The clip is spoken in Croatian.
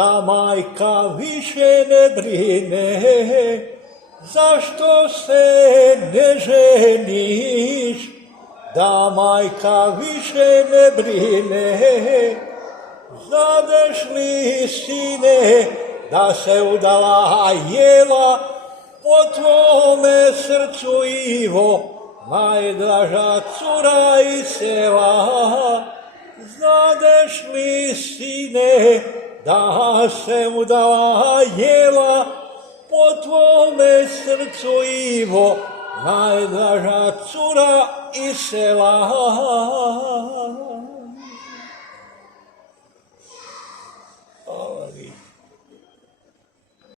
da majka više ne brine, zašto se ne ženiš, da majka više ne brine, znadeš li, sine, da se udala Jela, po tvome srcu Ivo, najdraža cura iz sela. Znadeš li, sine, da se udala Jela, po tvome srcu Ivo, najdraža cura iz sela.